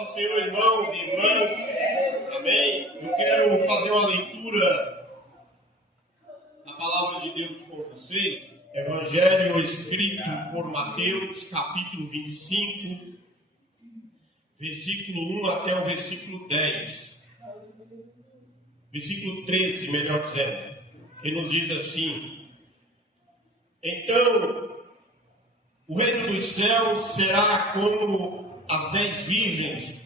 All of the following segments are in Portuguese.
paz do Senhor, irmãos e irmãs. Amém. Eu quero fazer uma leitura da palavra de Deus com vocês. Evangelho escrito por Mateus, capítulo 25, versículo 1 até o versículo 10. Versículo 13, melhor dizendo. Que nos diz assim: então, o reino dos céus será como as 10 virgens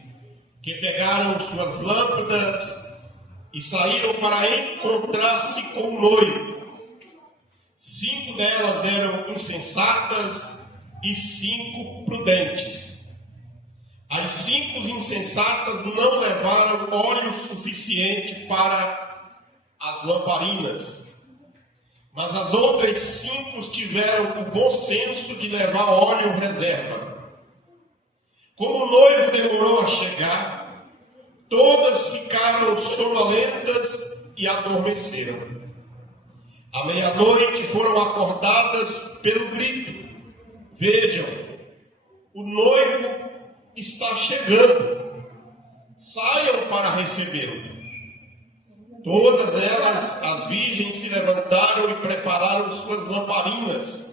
que pegaram suas lâmpadas e saíram para encontrar-se com o noivo. 5 delas eram insensatas e 5 prudentes. As 5 insensatas não levaram óleo suficiente para as lamparinas, mas as outras 5 tiveram o bom senso de levar óleo reserva. Como o noivo demorou a chegar, todas ficaram sonolentas e adormeceram. À meia-noite foram acordadas pelo grito: vejam, o noivo está chegando, saiam para recebê-lo. Todas elas, as virgens, se levantaram e prepararam suas lamparinas.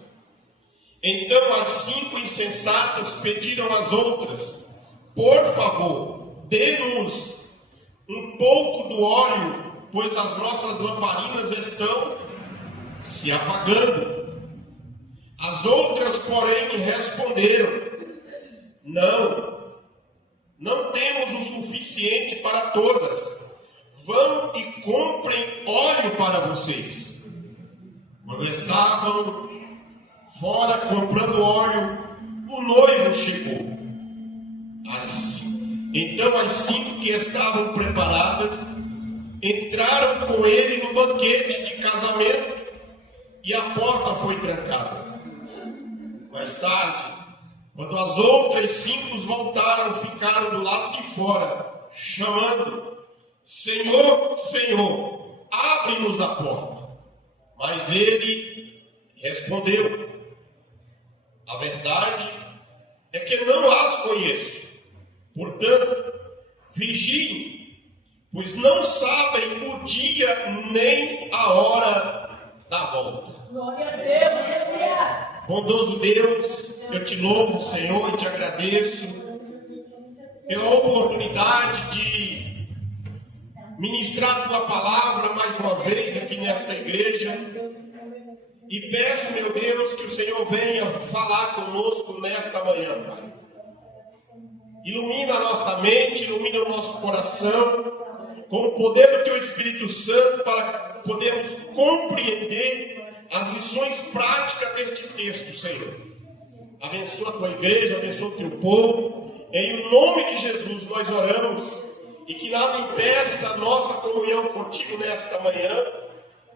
Então as 5 insensatas pediram às outras: por favor, dê-nos um pouco do óleo, pois as nossas lamparinas estão se apagando. As outras, porém, responderam: não temos o suficiente para todas. Vão e comprem óleo para vocês. Quando estavam fora comprando óleo, o noivo chegou. Então as 5 que estavam preparadas entraram com ele no banquete de casamento e a porta foi trancada. Mais tarde, quando as outras 5 voltaram, ficaram do lado de fora, chamando: Senhor, Senhor, abre-nos a porta. Mas ele respondeu: a verdade é que não as conheço. Portanto, vigiem, pois não sabem o dia nem a hora da volta. Glória a Deus. Bondoso Deus, eu te louvo, Senhor, e te agradeço pela oportunidade de ministrar a tua palavra mais uma vez aqui nesta igreja. E peço, meu Deus, que o Senhor venha falar conosco nesta manhã, Pai. Ilumina a nossa mente, ilumina o nosso coração, com o poder do Teu Espírito Santo, para podermos compreender as lições práticas deste texto, Senhor. Abençoa a Tua igreja, abençoa o Teu povo. Em nome de Jesus nós oramos, e que nada impeça a nossa comunhão contigo nesta manhã.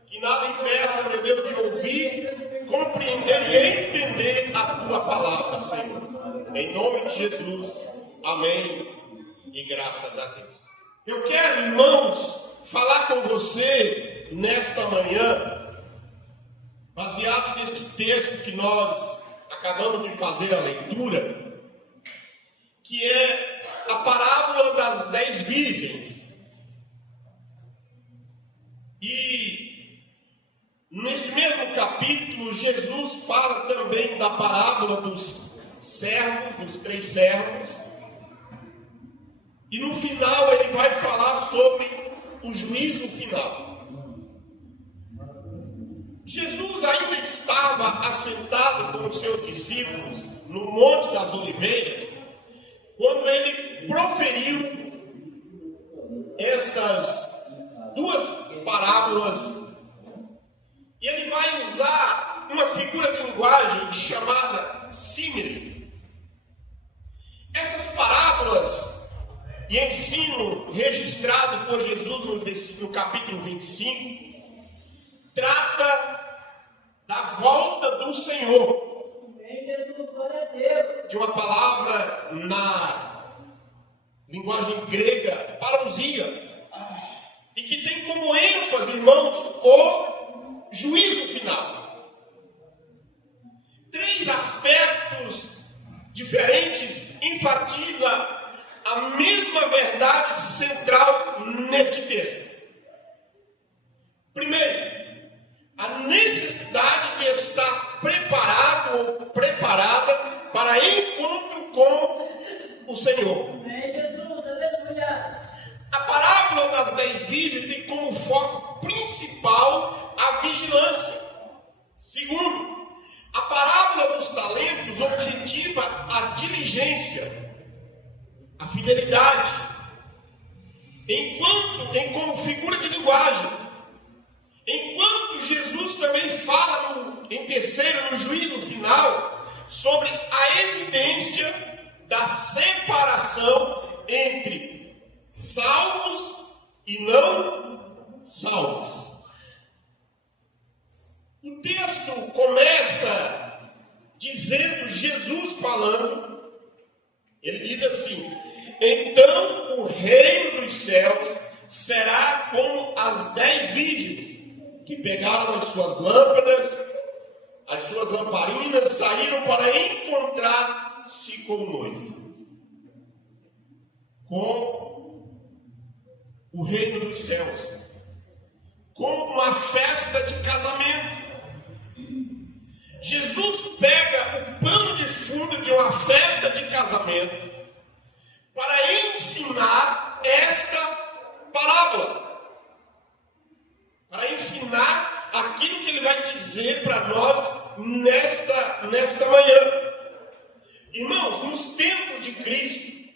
Que nada impeça, meu Deus, de ouvir, compreender e entender a Tua palavra, Senhor. Em nome de Jesus, amém e graças a Deus. Eu quero, irmãos, falar com você nesta manhã, baseado neste texto que nós acabamos de fazer a leitura, que é a parábola das 10 virgens. E neste mesmo capítulo, Jesus fala também da parábola dos servos, dos 3 servos. E no final ele vai falar sobre o juízo final. Jesus ainda estava assentado com os seus discípulos no Monte das Oliveiras, quando ele proferiu estas 2 parábolas. E ele vai usar uma figura de linguagem chamada símile. Essas parábolas e ensino registrado por Jesus no capítulo 25 trata da volta do Senhor. De uma palavra na linguagem grega, parousia, e que tem como ênfase, irmãos, o juízo final. 3 aspectos diferentes enfatiza a a mesma verdade central neste texto. Primeiro, a necessidade de estar preparado ou preparada para encontro com o Senhor. Amém, Jesus, aleluia. A parábola das 10 virgens tem como foco principal a vigilância. Segundo, a parábola dos talentos objetiva a diligência, a fidelidade. Enquanto, como figura de linguagem, enquanto Jesus também fala em terceiro, no juízo final, sobre a evidência da separação entre salvos e não salvos. O texto começa dizendo, Jesus falando, ele diz assim: então o reino dos céus será como as 10 virgens que pegaram as suas lâmpadas, as suas lamparinas, saíram para encontrar-se com o noivo. Com o reino dos céus, com uma festa de casamento. Jesus pega o pano de fundo de uma festa de casamento para ensinar esta parábola, para ensinar aquilo que ele vai dizer para nós nesta manhã. Irmãos, nos tempos de Cristo,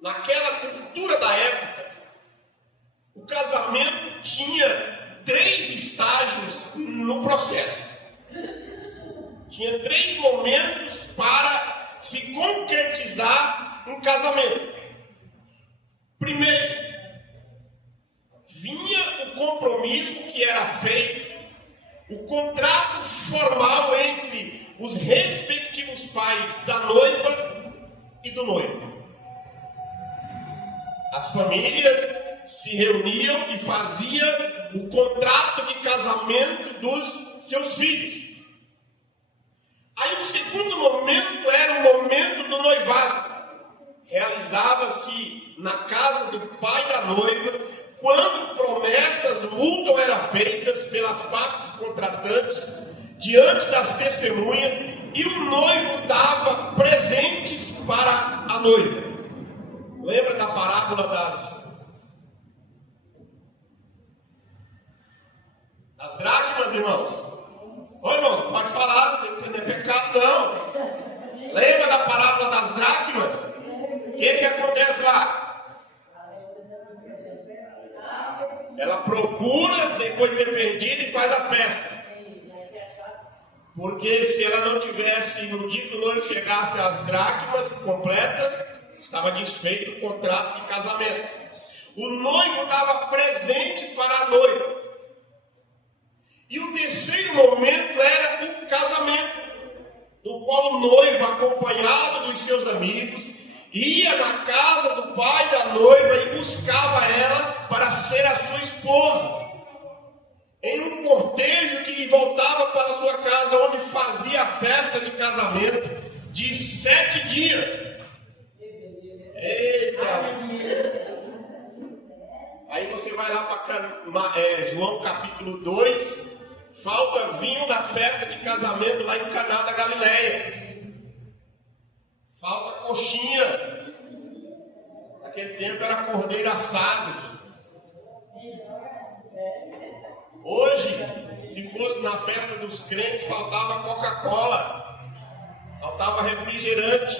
naquela cultura da época, o casamento tinha 3 estágios no processo. Tinha 3 momentos para se concretizar um casamento. Primeiro, vinha o compromisso que era feito, o contrato formal entre os respectivos pais da noiva e do noivo. As famílias se reuniam e faziam o contrato de casamento dos seus filhos. Aí o segundo momento era o momento do noivado. Realizava-se na casa do pai da noiva, quando promessas mútuas eram feitas pelas partes contratantes diante das testemunhas, e o noivo dava presentes para a noiva. Lembra da parábola das dracmas, irmãos? Ô, irmão, pode falar, não é pecado não. Lembra da parábola das dracmas? O que acontece lá? Ela procura, depois de ter perdido, e faz a festa. Porque se ela não tivesse, no dia que o noivo chegasse às dracmas completas, estava desfeito o contrato de casamento. O noivo dava presente para a noiva. E o terceiro momento era o casamento, no qual o noivo, acompanhado dos seus amigos, ia na casa do pai da noiva e buscava ela para ser a sua esposa, em um cortejo que voltava para a sua casa, onde fazia a festa de casamento de 7 dias. Eita! Aí você vai lá para João capítulo 2, falta vinho da festa de casamento lá em Caná da Galileia. Falta coxinha. Naquele tempo era cordeiro assado. Hoje, se fosse na festa dos crentes, faltava Coca-Cola, faltava refrigerante.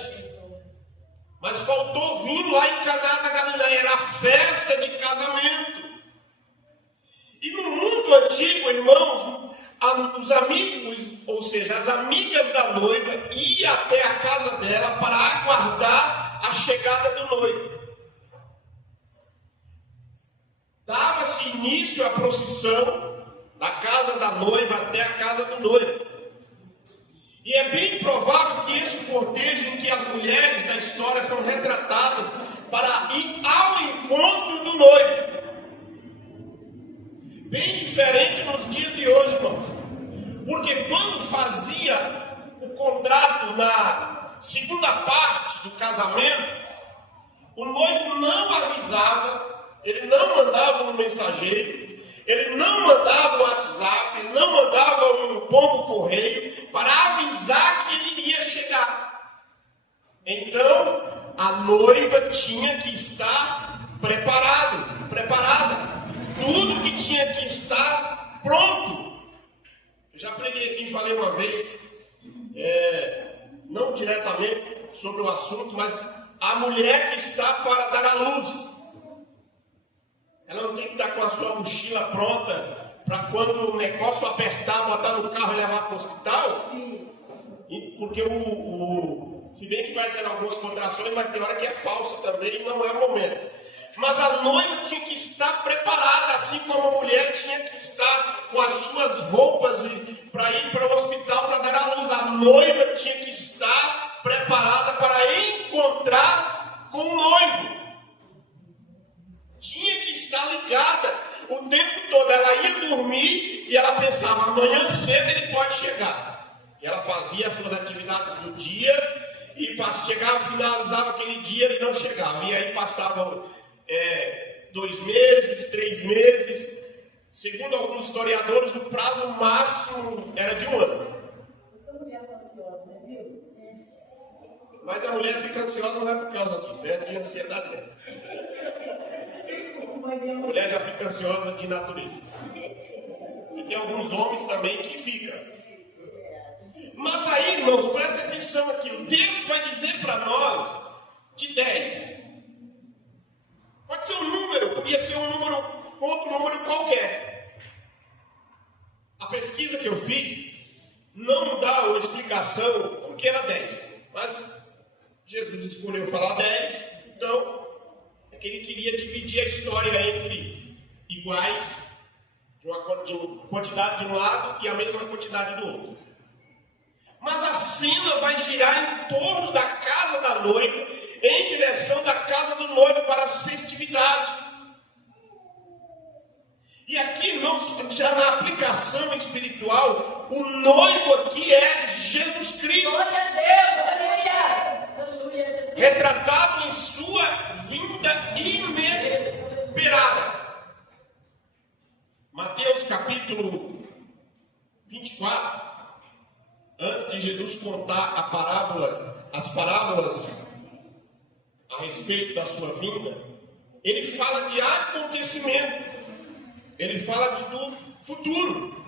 Mas faltou vinho lá em Caná da Galileia, era a festa de casamento. E no mundo antigo, irmãos, os amigos, ou seja, as amigas da noiva, iam até a casa dela para aguardar a chegada do noivo. Dava-se início à procissão da casa da noiva até a casa do noivo. E é bem provável que esse cortejo em que as mulheres da história são retratadas para ir ao encontro do noivo. Bem diferente nos dias de hoje, irmãos. Porque quando fazia o contrato na segunda parte do casamento, O noivo não avisava, ele não mandava um mensageiro, ele não mandava um WhatsApp, ele não mandava um pombo correio para avisar que ele iria chegar. Então, a noiva tinha que estar preparada. Tudo que tinha que estar pronto. Eu já preguei aqui, falei uma vez, não diretamente sobre o assunto, mas a mulher que está para dar à luz, ela não tem que estar com a sua mochila pronta para quando o negócio apertar, botar no carro e levar para o hospital. Porque se bem que vai ter algumas contrações, mas tem hora que é falsa também e não é o momento. Mas a noiva tinha que estar preparada, assim como a mulher tinha que estar com as suas roupas para ir para o hospital para dar à luz. A noiva tinha que estar preparada para encontrar com o noivo. Tinha que estar ligada o tempo todo. Ela ia dormir e ela pensava, amanhã cedo ele pode chegar. E ela fazia as suas atividades do dia e chegava, finalizava aquele dia e não chegava. E aí passavam 2 meses, 3 meses. Segundo alguns historiadores, o prazo máximo era de 1 ano. Mas a mulher fica ansiosa não é por causa disso, é de ansiedade mesmo. A mulher já fica ansiosa de natureza. E tem alguns homens também que ficam. Mas aí, irmãos, preste atenção aqui. O texto vai dizer para nós de 10. Pode ser um número, podia ser outro número qualquer. A pesquisa que eu fiz não dá uma explicação porque era 10. Mas Jesus escolheu falar 10, então é que ele queria dividir a história entre iguais, de uma quantidade de um lado e a mesma quantidade do outro. Mas a cena vai girar em torno da casa da noiva, em direção da casa do noivo para as festividades. E aqui, irmãos, já na aplicação espiritual, o noivo aqui é Jesus Cristo. Glória a Deus, aleluia. Retratado em sua vinda inesperada. Mateus capítulo 24. Antes de Jesus contar as parábolas a respeito da sua vinda, ele fala de acontecimento, ele fala do futuro.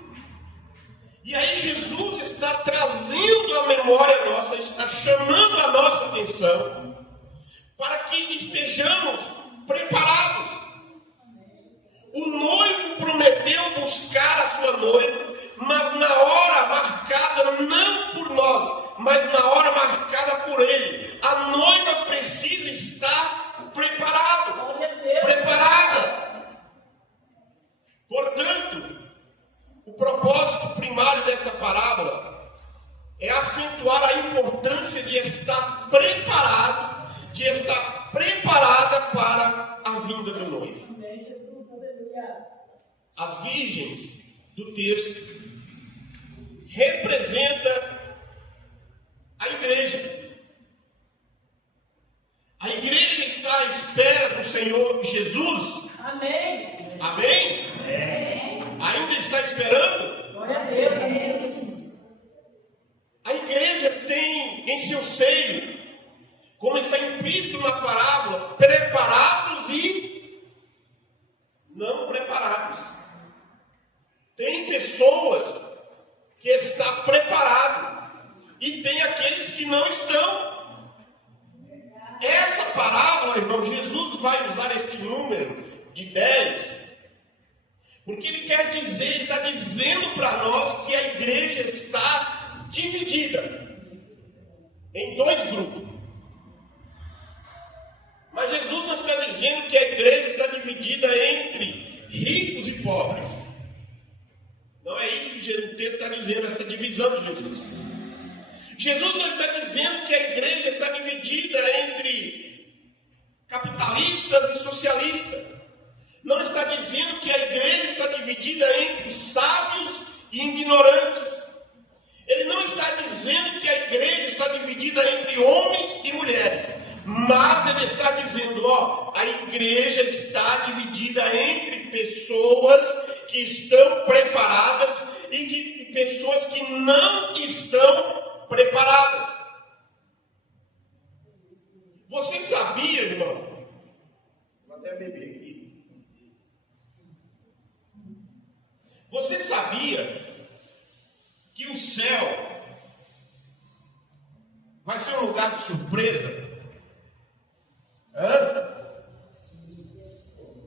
E aí Jesus está trazendo a memória nossa, está chamando a nossa atenção para que estejamos preparados. O noivo prometeu buscar a sua noiva, mas na hora marcada não por nós, mas na hora marcada por ele. A noiva precisa estar preparada. Portanto, o propósito primário dessa parábola é acentuar a importância de estar preparado, de estar preparada para a vinda do noivo. As virgens do texto representa a igreja. A igreja está à espera do Senhor Jesus. Amém. Amém? Amém. Ainda está esperando? Glória a Deus. A igreja tem em seu seio, como está implícito na parábola, preparados e não preparados. Tem pessoas que estão preparadas e tem aqueles que não estão. Essa parábola, irmão, Jesus vai usar este número de 10, porque ele quer dizer, ele está dizendo para nós que a igreja está dividida em 2 grupos. Mas Jesus não está dizendo que a igreja está dividida entre ricos e pobres. Não é isso que o texto está dizendo, essa divisão de Jesus. Jesus não está dizendo que a igreja está dividida entre capitalistas e socialistas. Não está dizendo que a igreja está dividida entre sábios e ignorantes. Ele não está dizendo que a igreja está dividida entre homens e mulheres. Mas ele está dizendo, ó, a igreja está dividida entre pessoas que estão preparadas e pessoas que não estão preparadas. Você sabia, irmão? Vou até beber aqui. Você sabia que o céu vai ser um lugar de surpresa? Hã?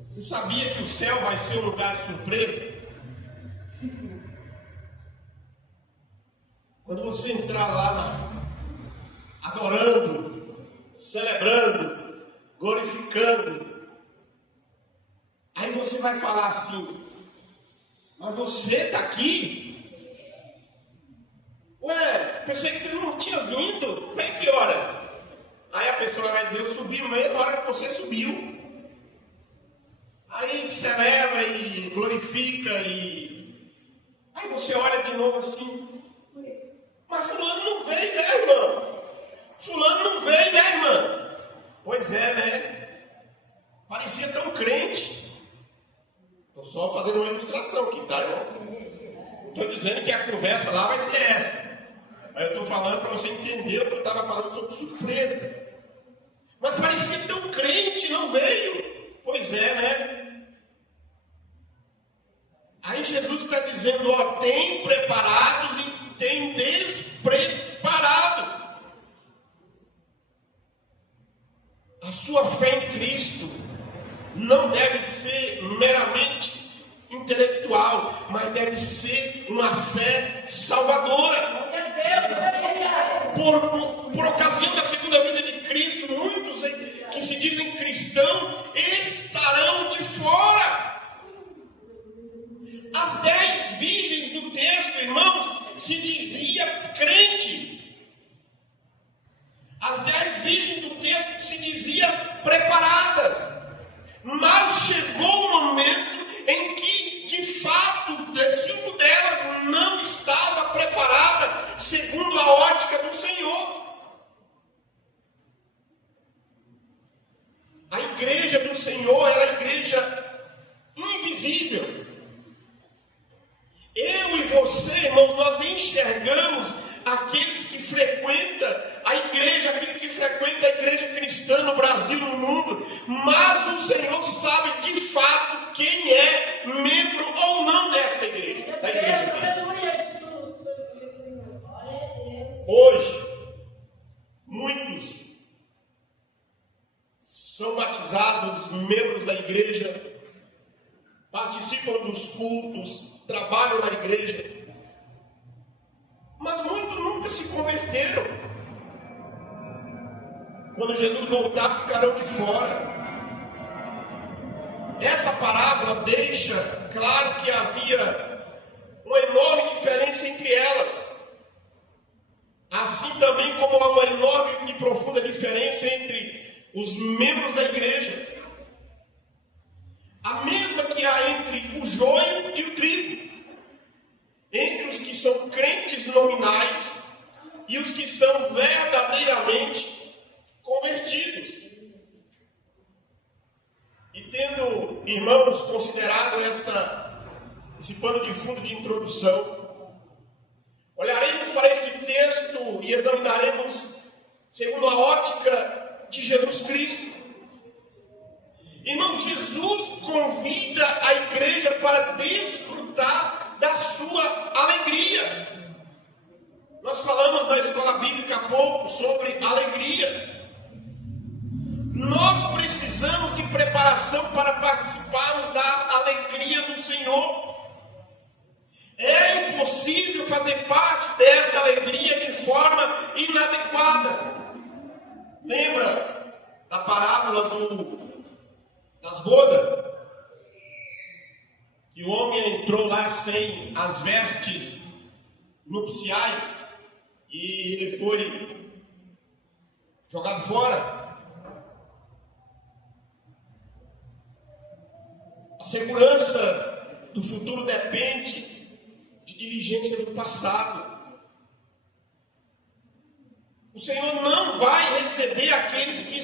Você sabia que o céu vai ser um lugar de surpresa? Quando você entrar lá, adorando, celebrando, glorificando, aí você vai falar assim, mas você está aqui? Ué, pensei que você não tinha vindo. Vem que horas? Aí a pessoa vai dizer, eu subi mesmo na hora que você subiu. Aí celebra e glorifica e... Aí você olha de novo assim, mas fulano não veio, né, irmão? Fulano não veio, né, irmã? Pois é, né? Parecia tão crente. Estou só fazendo uma ilustração aqui, tá, irmão? Estou dizendo que a conversa lá vai ser essa. Mas eu estou falando para você entender o que eu estava falando sobre surpresa. Mas parecia tão crente, não veio. Pois é, né? Aí Jesus está dizendo, ó, tem preparados e tem despreparado. A sua fé em Cristo não deve ser meramente intelectual, mas deve ser uma fé salvadora. Por ocasião da segunda vinda de Cristo, muitos que se dizem cristãos estarão de fora. As 10 virgens do texto, irmãos, se dizia crente. As 10 virgens do texto se dizia preparadas. Mas chegou o momento em que, de fato, 5 delas não estavam preparadas segundo a ótica do Senhor. A igreja do Senhor era a igreja invisível. Eu e você, irmãos, nós enxergamos aqueles que frequentam a igreja, aquele que frequenta a igreja cristã no Brasil, no mundo, mas o Senhor sabe de fato quem é membro ou não desta igreja, da igreja dele. Hoje, muitos são batizados, membros da igreja, participam dos cultos, trabalham na igreja, mas muitos nunca se converteram. Quando Jesus voltar, ficarão de fora. Essa parábola deixa claro que havia uma enorme diferença entre elas, assim também como há uma enorme e profunda diferença entre os membros da igreja. A mesma que há entre o joio e o trigo, entre os que são crentes nominais e os que são verdadeiramente convertidos. E tendo, irmãos, considerado esse pano de fundo de introdução, olharemos para este texto e examinaremos segundo a ótica de Jesus Cristo. Irmão, Jesus convida a igreja para desfrutar da sua alegria. Nós falamos na escola bíblica há pouco sobre alegria. Nós precisamos de preparação para participarmos da alegria do Senhor. É impossível fazer parte desta alegria de forma inadequada. Lembra da parábola das bodas? Que o homem entrou lá sem as vestes nupciais e ele foi jogado fora. A segurança do futuro depende de diligência do passado. O Senhor não vai receber aqueles que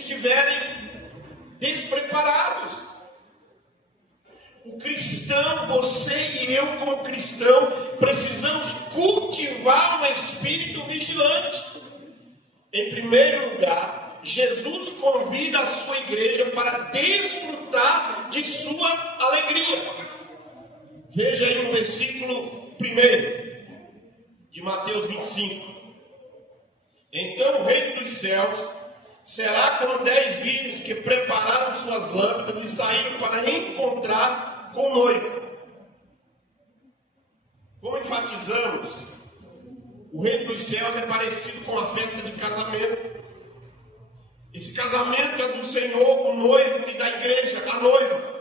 você e eu, como cristão, precisamos cultivar um espírito vigilante. Em primeiro lugar, Jesus convida a sua igreja para desfrutar de sua alegria. Veja aí no versículo 1 de Mateus 25. Então o reino dos céus será como 10 virgens que prepararam suas lâmpadas e saíram para encontrar com o noivo. Como enfatizamos, o reino dos céus é parecido com a festa de casamento. Esse casamento é do Senhor, o noivo, e da igreja, a noiva.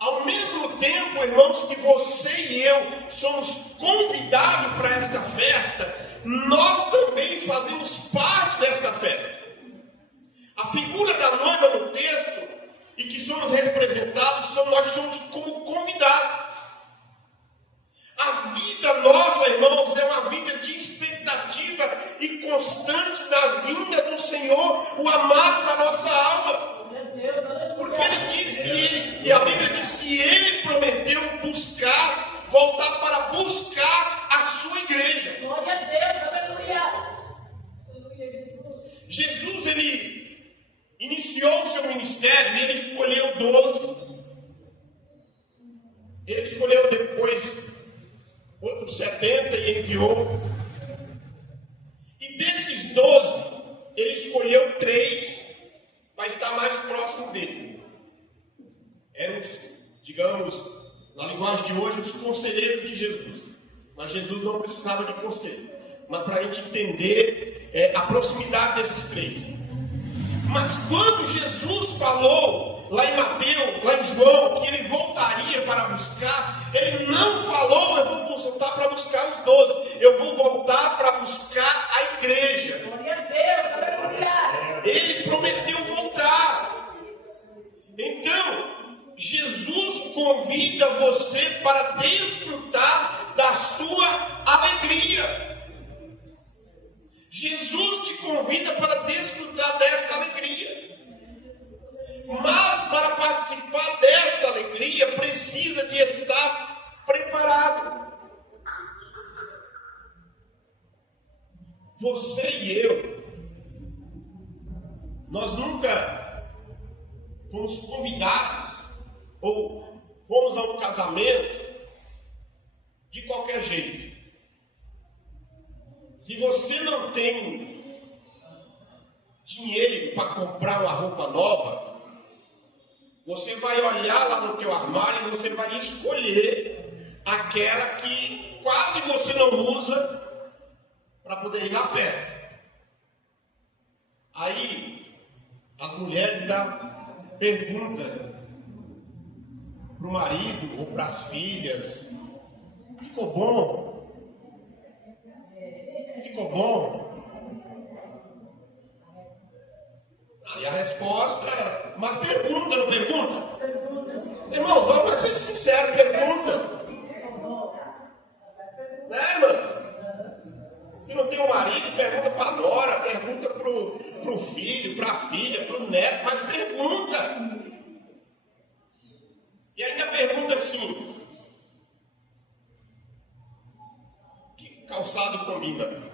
Ao mesmo tempo, irmãos, que você e eu somos convidados para esta festa, nós também fazemos parte desta festa. A figura da noiva no texto, e que somos representados, nós somos como convidados. A vida nossa, irmãos, é uma vida de expectativa e constante da vinda do Senhor, o amado da nossa alma. Porque ele diz que e a Bíblia diz que ele prometeu buscar, voltar para buscar a sua igreja. Glória a Deus, aleluia. Jesus, ele iniciou o seu ministério e ele escolheu 12. Ele escolheu depois outros 70 e enviou. E desses 12, ele escolheu 3 para estar mais próximo dele. Eram, digamos, na linguagem de hoje, os conselheiros de Jesus. Mas Jesus não precisava de conselho. Mas para a gente entender a proximidade desses 3. Mas quando Jesus falou, lá em Mateus, lá em João, que ele voltaria para buscar, ele não falou, eu vou voltar para buscar os 12. Eu vou voltar para buscar a igreja. Glória a Deus, aleluia. Ele prometeu voltar. Então, Jesus convida você para desfrutar da sua alegria. Jesus te convida para desfrutar desta alegria. Mas para participar desta alegria, precisa de estar preparado. Você e eu, nós nunca fomos convidados ou fomos a um casamento de qualquer jeito. Se você não tem dinheiro para comprar uma roupa nova, você vai olhar lá no teu armário e você vai escolher aquela que quase você não usa para poder ir na festa. Aí as mulheres perguntam para o marido ou para as filhas: ficou bom? Ficou bom? Aí a resposta é: mas pergunta, não pergunta? Irmão, vamos ser sinceros, pergunta. Né, irmãs? Se não tem um marido, pergunta para a nora, pergunta para o filho, para a filha, para o neto, mas pergunta. E ainda pergunta assim: que calçado combina?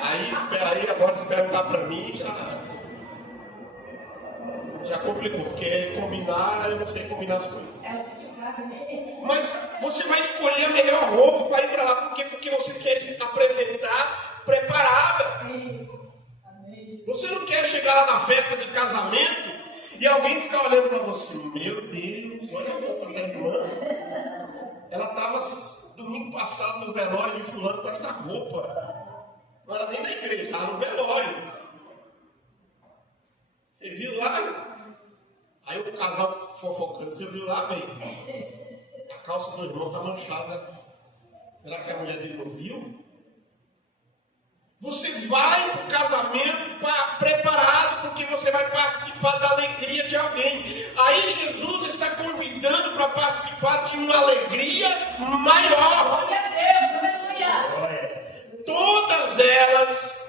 Aí agora se perguntar para mim, já complicou, porque combinar, eu não sei combinar as coisas. Mas você vai escolher a melhor roupa para ir para lá, porque você quer se apresentar preparada. Você não quer chegar lá na festa de casamento e alguém ficar olhando para você: meu Deus, olha a roupa da irmã. Ela estava domingo passado no velório de fulano com essa roupa. Não era nem da igreja, estava no velório. Você viu lá? Aí o casal fofocando: você viu lá, bem? A calça do irmão está manchada. Será que a mulher dele não viu? Você vai para o casamento preparado, porque você vai participar da alegria de alguém. Aí Jesus está convidando para participar de uma alegria maior. Glória a Deus, aleluia. Todas elas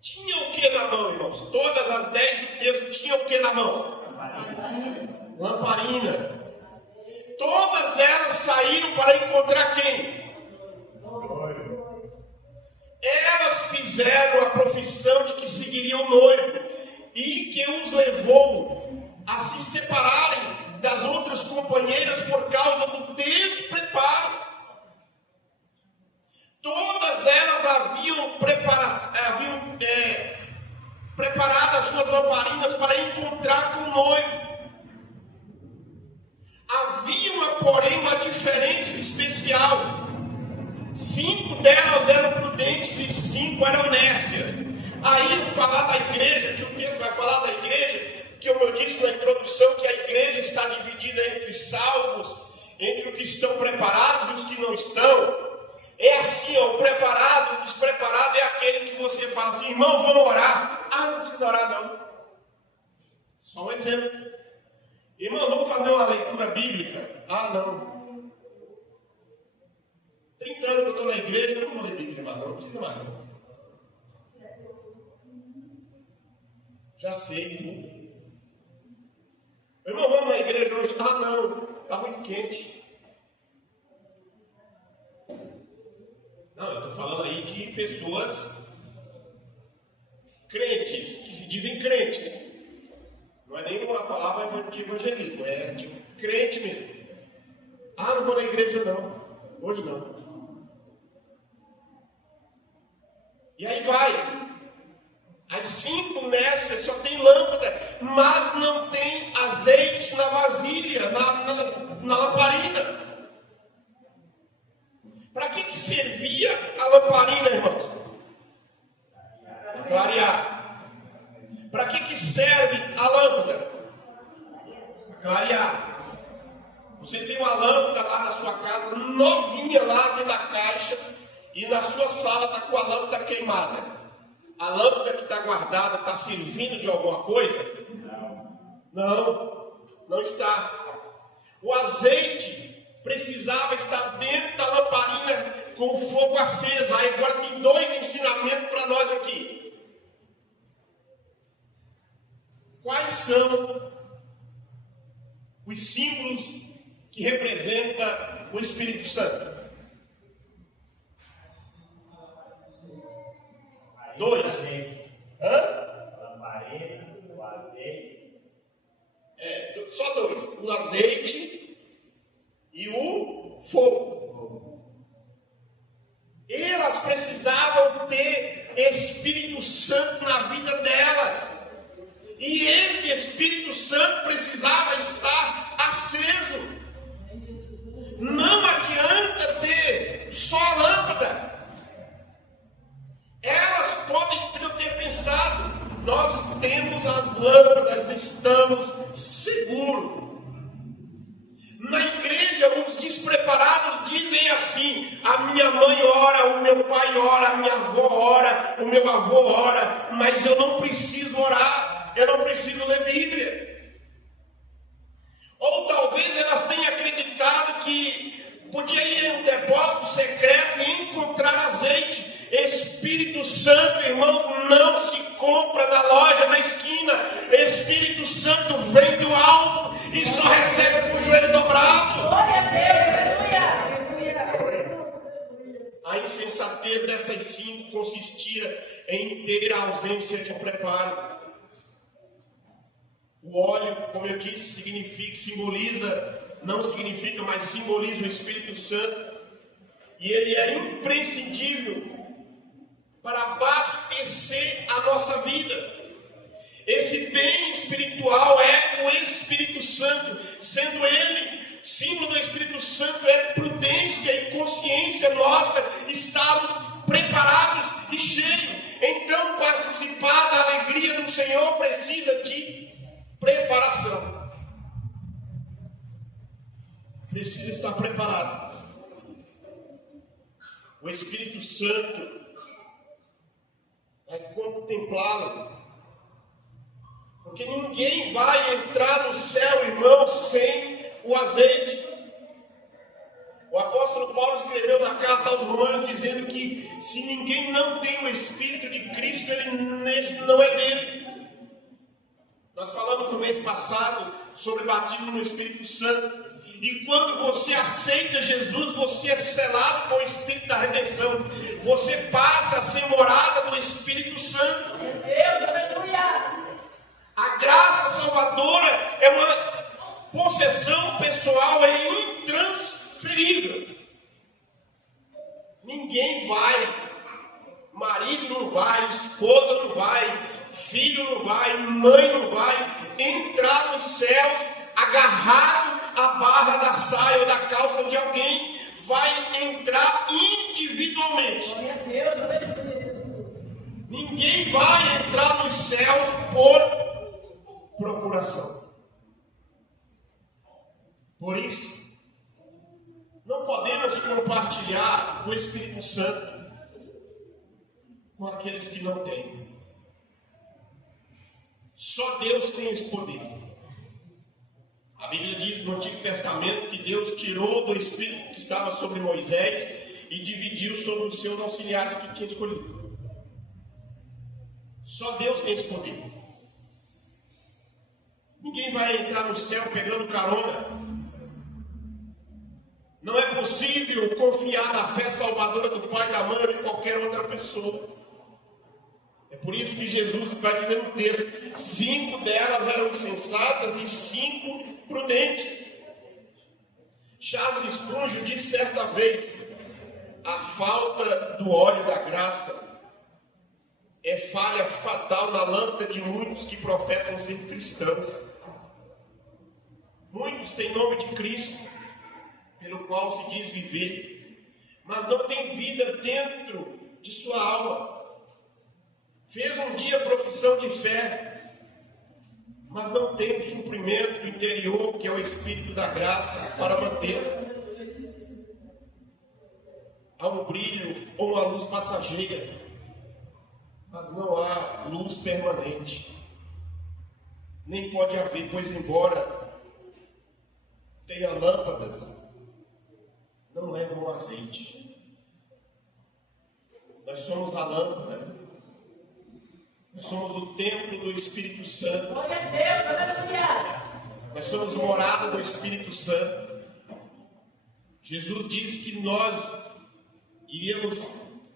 tinham o que na mão, irmãos? Todas as 10 do texto tinham o que na mão? Lamparina. Todas elas saíram para encontrar quem? Elas fizeram a profissão de que seguiriam o noivo e que os levou a se separarem das outras companheiras por causa do despreparo. Todas elas haviam preparado as suas lamparinas para encontrar com o noivo. Havia, porém, uma diferença especial. 5 delas eram prudentes e 5 eram nécias. Aí, falar da igreja, que o texto vai falar da igreja, que como eu disse na introdução, que a igreja está dividida entre salvos, entre os que estão preparados e os que não estão. É assim, ó, o preparado, o despreparado é aquele que você fala assim, irmão, vamos orar. Ah, não precisa orar não. Só um exemplo. Irmão, vamos fazer uma leitura bíblica. Ah, não. 30 anos que eu estou na igreja, eu não vou ler Bíblia mais, não precisa mais. Não. Já sei. Irmão, vamos na igreja hoje? Ah, não. Está muito quente. Não, eu estou falando aí de pessoas crentes, que se dizem crentes. Não é nem uma palavra de evangelismo, é de crente mesmo. Ah, não vou na igreja não. Hoje não. E aí vai. As 5 nessas só tem lâmpada, mas não tem azeite na vasilha, na lamparina. Para que servia a lamparina, irmãos? Para clarear. Para que serve a lâmpada? Para clarear. Você tem uma lâmpada lá na sua casa, novinha lá dentro da caixa, e na sua sala está com a lâmpada queimada. A lâmpada que está guardada está servindo de alguma coisa? Não está. O azeite precisava estar dentro da lamparina com o fogo aceso. Aí agora tem 2 ensinamentos para nós aqui. Quais são os símbolos que representam o Espírito Santo? 2. Hã? Lamparina, o azeite. Só 2. O azeite e o fogo. Elas precisavam ter Espírito Santo na vida delas. E esse Espírito Santo precisava estar aceso. Não adianta ter só a lâmpada. Elas podem ter pensado, nós temos as lâmpadas, estamos seguros. Na igreja, os despreparados dizem assim, a minha mãe ora, o meu pai ora, a minha avó ora, o meu avô ora, mas eu não preciso orar, eu não preciso ler Bíblia. Ou talvez elas tenham acreditado que podia ir em um depósito secreto e encontrar azeite. Espírito Santo, irmãos, não se compra na loja da esquina. Espírito Santo vem do alto e só recebe com o joelho dobrado. Glória a Deus, aleluia. A insensatez dessas 5 consistia em ter a ausência de preparo. O óleo, como eu disse, não significa, mas simboliza o Espírito Santo. E ele é imprescindível para abastecer a nossa vida. Esse bem espiritual é o Espírito Santo, sendo ele, símbolo do Espírito Santo é prudência e consciência nossa, estarmos preparados e cheios. Então, participar da alegria do Senhor precisa de preparação. Precisa estar preparado. O Espírito Santo vai contemplá-lo. Porque ninguém vai entrar no céu, irmão, sem o azeite. O apóstolo Paulo escreveu na carta aos Romanos dizendo que se ninguém não tem o Espírito de Cristo, esse não é dele. Nós falamos no mês passado sobre batismo no Espírito Santo. E quando você aceita Jesus, você é selado com o Espírito da redenção. Você passa a ser morada do Espírito Santo. Meu Deus, aleluia. A graça salvadora é uma possessão pessoal, é intransferível. Ninguém vai, marido não vai, esposa não vai, filho não vai, mãe não vai entrar nos céus agarrado à barra da saia ou da calça de alguém. Vai entrar individualmente. Glória a Deus, aleluia. Ninguém vai entrar nos céus por procuração. Por isso, não podemos compartilhar o Espírito Santo com aqueles que não têm. Só Deus tem esse poder. A Bíblia diz no Antigo Testamento que Deus tirou do Espírito que estava sobre Moisés e dividiu sobre os seus auxiliares que tinha escolhido. Só Deus tem esse poder. Ninguém vai entrar no céu pegando carona. Não é possível confiar na fé salvadora do pai, da mãe ou de qualquer outra pessoa. É por isso que Jesus vai dizer no texto: 5 delas eram insensatas e 5 prudentes. Charles Spurgeon disse certa vez: a falta do óleo da graça é falha fatal na lâmpada de muitos que professam ser cristãos. Muitos têm nome de Cristo, pelo qual se diz viver, mas não tem vida dentro de sua alma. Fez um dia profissão de fé, mas não tem o suprimento interior, que é o Espírito da graça, para manter. Há um brilho ou uma luz passageira, mas não há luz permanente. Nem pode haver, pois embora tenha lâmpadas, não levam azeite. Nós somos a lâmpada. Nós somos o templo do Espírito Santo. Glória a Deus, aleluia. Nós somos morada do Espírito Santo. Jesus disse que nós iríamos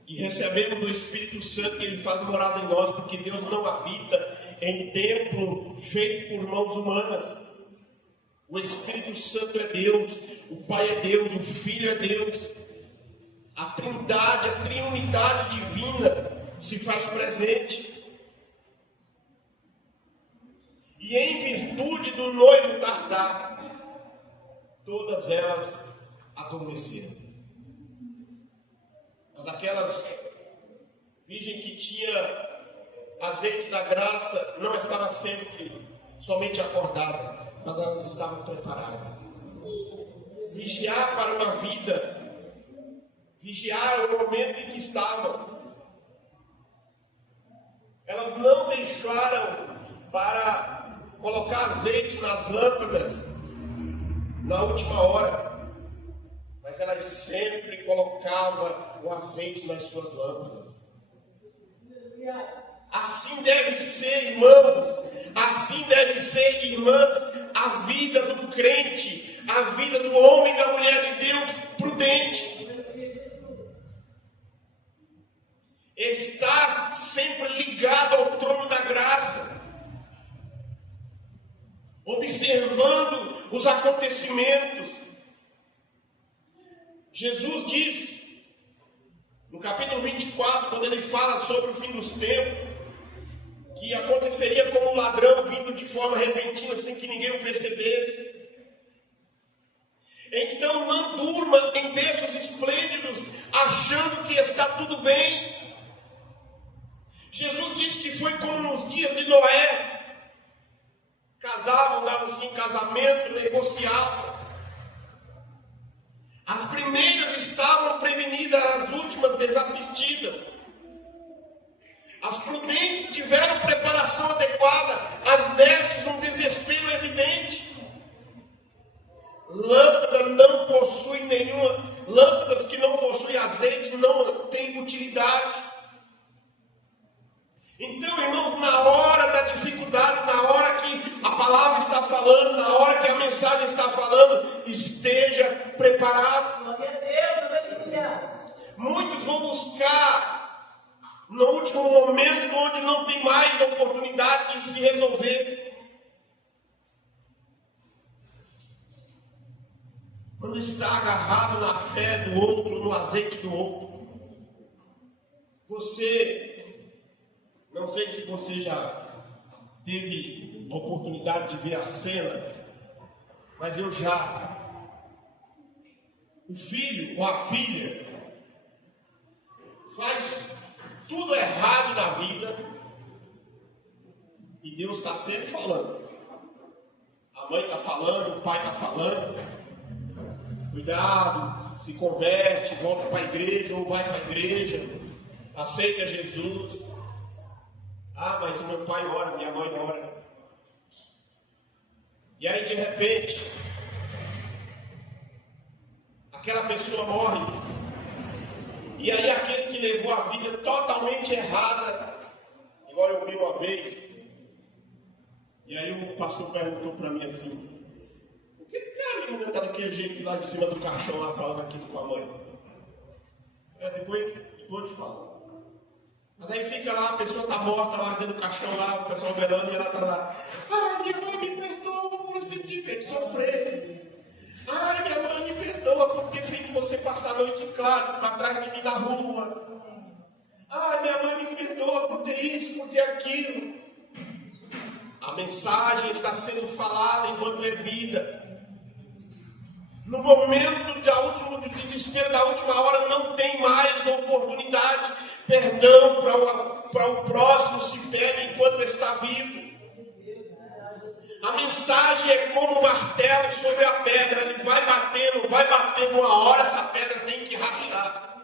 e recebemos o Espírito Santo e Ele faz morada em nós, porque Deus não habita em templo feito por mãos humanas. O Espírito Santo é Deus, o Pai é Deus, o Filho é Deus. A Trindade, a Triunidade divina se faz presente. E em virtude do noivo tardar, todas elas adormeceram. Mas aquelas virgem que tinha azeite da graça não estava sempre somente acordada, mas elas estavam preparadas. Vigiar para uma vida, vigiar o momento em que estavam. Elas não deixaram para colocar azeite nas lâmpadas na última hora, mas elas sempre colocavam o azeite nas suas lâmpadas. Assim deve ser, irmãos, assim deve ser, irmãs, a vida do crente, a vida do homem e da mulher de Deus prudente. Estar sempre ligado ao trono da graça, observando os acontecimentos. Jesus diz, no capítulo 24, quando ele fala sobre o fim dos tempos, que aconteceria como um ladrão vindo de forma repentina, sem que ninguém o percebesse. Então não durma em berços esplêndidos, achando que está tudo bem. Jesus disse que foi como nos dias de Noé. Casavam, davam-se em casamento, negociavam. As primeiras estavam prevenidas, as últimas desassistidas. As prudentes tiveram preparação adequada, as déceis um desespero evidente. Lâmpada não possui nenhuma, lâmpadas que não possuem azeite não têm utilidade. Então, irmãos, na hora da dificuldade, na hora que a palavra está falando, na hora que a mensagem está falando, preparado. Glória a Deus, aleluia. Muitos vão buscar no último momento onde não tem mais oportunidade de se resolver. Quando está agarrado na fé do outro, no azeite do outro. Você, não sei se você já teve a oportunidade de ver a cena, mas eu já. O filho ou a filha faz tudo errado na vida e Deus está sempre falando. A mãe está falando, o pai está falando. Cuidado, se converte, volta para a igreja ou vai para a igreja, aceita Jesus. Ah, mas o meu pai ora, minha mãe ora. E aí de repente, aquela pessoa morre. E aí aquele que levou a vida totalmente errada, igual eu vi uma vez. E aí o pastor perguntou para mim assim: por que aquela menina está daquele jeito lá de cima do caixão lá falando aquilo com a mãe? Depois eu te falo. Mas aí fica lá, a pessoa está morta lá dentro do caixão lá, o pessoal velando e ela está lá. Ai, minha mãe me perdoa por ter feito sofrer. Ai, minha mãe me perdoa por ter feito você passar a noite claro para trás de mim na rua. Ai, minha mãe me perdoa por ter isso, por ter aquilo. A mensagem está sendo falada enquanto é vida. No momento do desespero da última hora, não tem mais oportunidade. Perdão para o próximo se pede enquanto está vivo. A mensagem é como um martelo sobre a pedra. Ele vai batendo, uma hora essa pedra tem que rachar.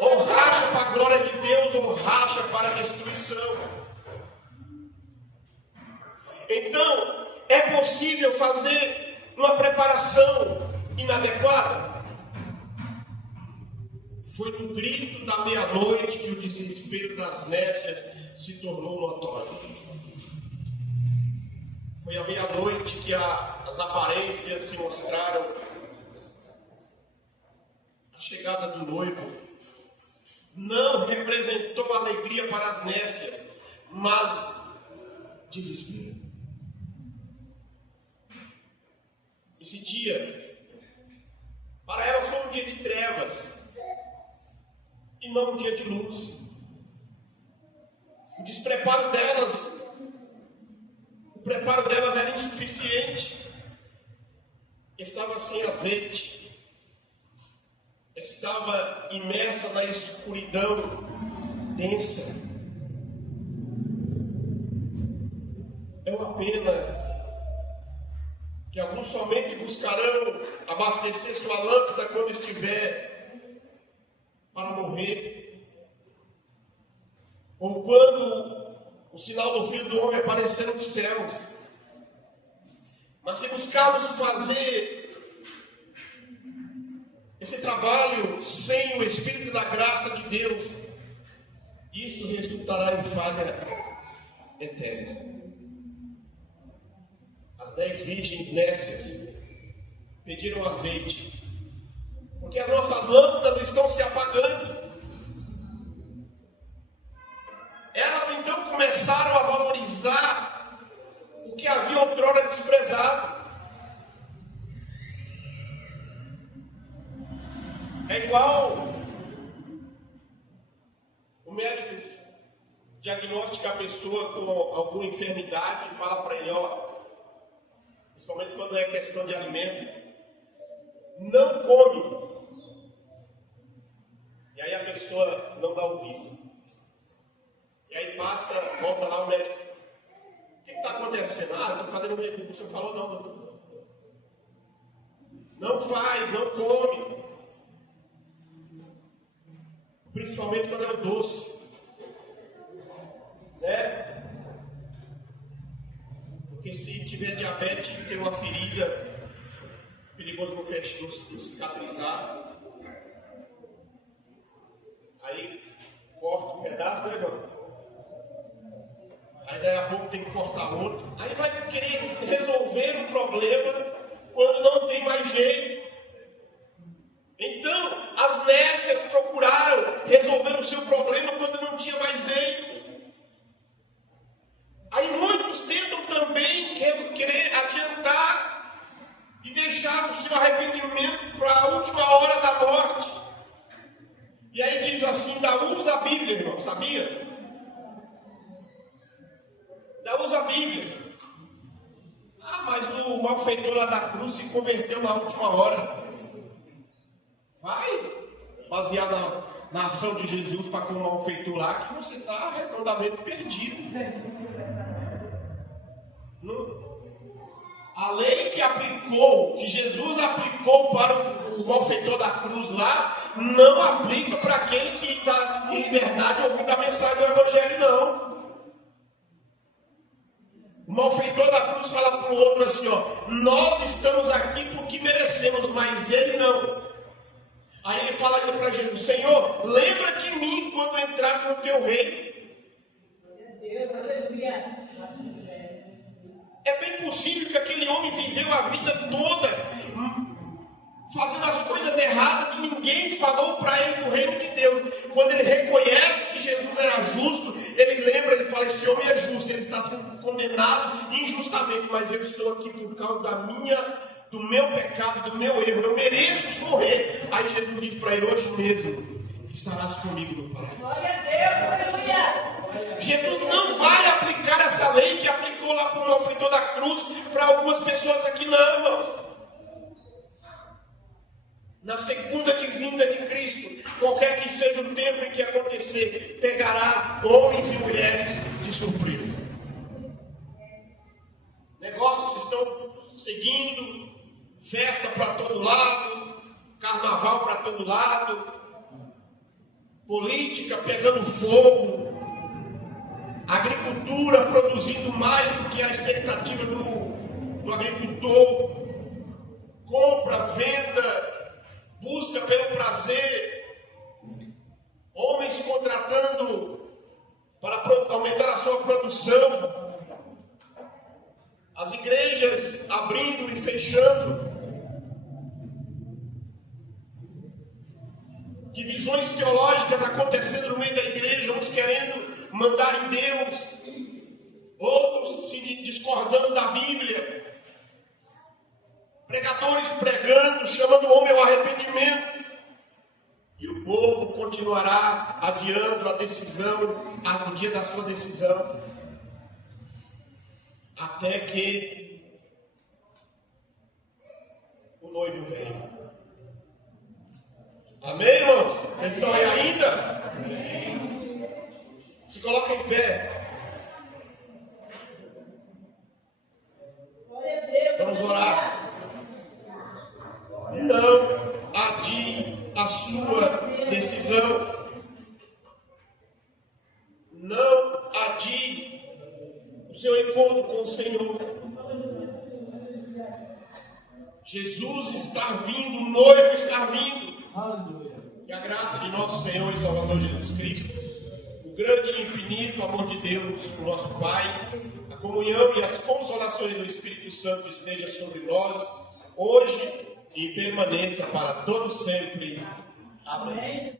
Ou racha para a glória de Deus, ou racha para a destruição. Então, é possível fazer uma preparação inadequada? Foi no grito da meia-noite que o desespero das nécias se tornou notório. Foi à meia-noite que as aparências se mostraram. A chegada do noivo não representou alegria para as nécias, mas desespero. Esse dia, para elas foi um dia de trevas e não um dia de luz. O despreparo delas, o preparo delas era insuficiente. Estava sem azeite, estava imersa na escuridão densa. É uma pena que alguns somente buscarão abastecer sua lâmpada quando estiver para morrer, ou quando o sinal do Filho do Homem aparecer nos céus. Mas se buscarmos fazer esse trabalho sem o Espírito da graça de Deus, isso resultará em falha eterna. As 10 virgens nécias pediram azeite, porque as nossas lâmpadas estão se apagando. Elas então começaram a valorizar o que havia outrora desprezado. É igual o médico diagnostica a pessoa com alguma enfermidade e fala para ele: principalmente quando é questão de alimento, não come. E aí a pessoa não dá ouvido. E aí volta lá o médico: o que está acontecendo? Eu estou fazendo o mesmo. O senhor falou não, doutor. Não faz, não come. Principalmente quando é o doce. Né? Porque se tiver diabetes e tem uma ferida, perigoso não cicatrizar. Aí corta um pedaço, né, João? Aí daí a pouco tem que cortar outro. Aí vai querer resolver o problema quando não tem mais jeito. Então, as nécias procuraram resolver o seu problema quando não tinha mais jeito. Aí muitos tentam também querer adiantar e deixar o seu arrependimento para a última hora da morte. E aí diz assim, ainda usa a Bíblia, irmão, sabia? Ainda usa a Bíblia. Ah, mas o malfeitor lá da cruz se converteu na última hora. Vai, baseado na ação de Jesus para com o malfeitor lá, que você está redondamente perdido. A lei que Jesus aplicou para o malfeitor da cruz lá, não aplica para aquele que está em liberdade ouvindo a mensagem do Evangelho, não. O malfeitor da cruz fala para o outro assim, ó, nós estamos aqui porque merecemos, mas ele não. Aí ele fala ainda para Jesus, Senhor, lembra de mim quando entrar no teu reino. É bem possível que aquele homem viveu a vida toda fazendo as coisas erradas e ninguém falou para ele do reino de Deus. Quando ele reconhece que Jesus era justo, ele lembra, ele fala, esse homem é justo, ele está sendo condenado injustamente, mas eu estou aqui por causa do meu pecado, do meu erro, eu mereço morrer. Aí Jesus diz para ele, hoje mesmo estarás comigo no paraíso. Glória a Deus, aleluia. Jesus não vai aplicar essa lei que aplicou lá para o malfeitor da cruz para algumas pessoas aqui, não, irmãos. Na segunda vinda de Cristo, qualquer que seja o tempo em que acontecer, pegará homens e mulheres de surpresa. Negócios estão seguindo, festa para todo lado, carnaval para todo lado, política pegando fogo, agricultura produzindo mais do que a expectativa do agricultor, compra, venda, busca pelo prazer, homens contratando para aumentar a sua produção, as igrejas abrindo e fechando, divisões teológicas acontecendo no meio da igreja, uns querendo mandar em Deus, outros se discordando da Bíblia, pregadores pregando, chamando o homem ao arrependimento, e o povo continuará adiando a decisão, o dia da sua decisão, até que o noivo venha. Amém, irmãos? Vocês estão aí ainda? Amém. Se coloca em pé. Vamos orar. Não adie a sua decisão. Não adie o seu encontro com o Senhor. Jesus está vindo, o noivo está vindo. Que a graça de nosso Senhor e Salvador Jesus Cristo, o grande e infinito amor de Deus, o nosso Pai, a comunhão e as consolações do Espírito Santo estejam sobre nós, hoje e permaneça para todos sempre. Amém.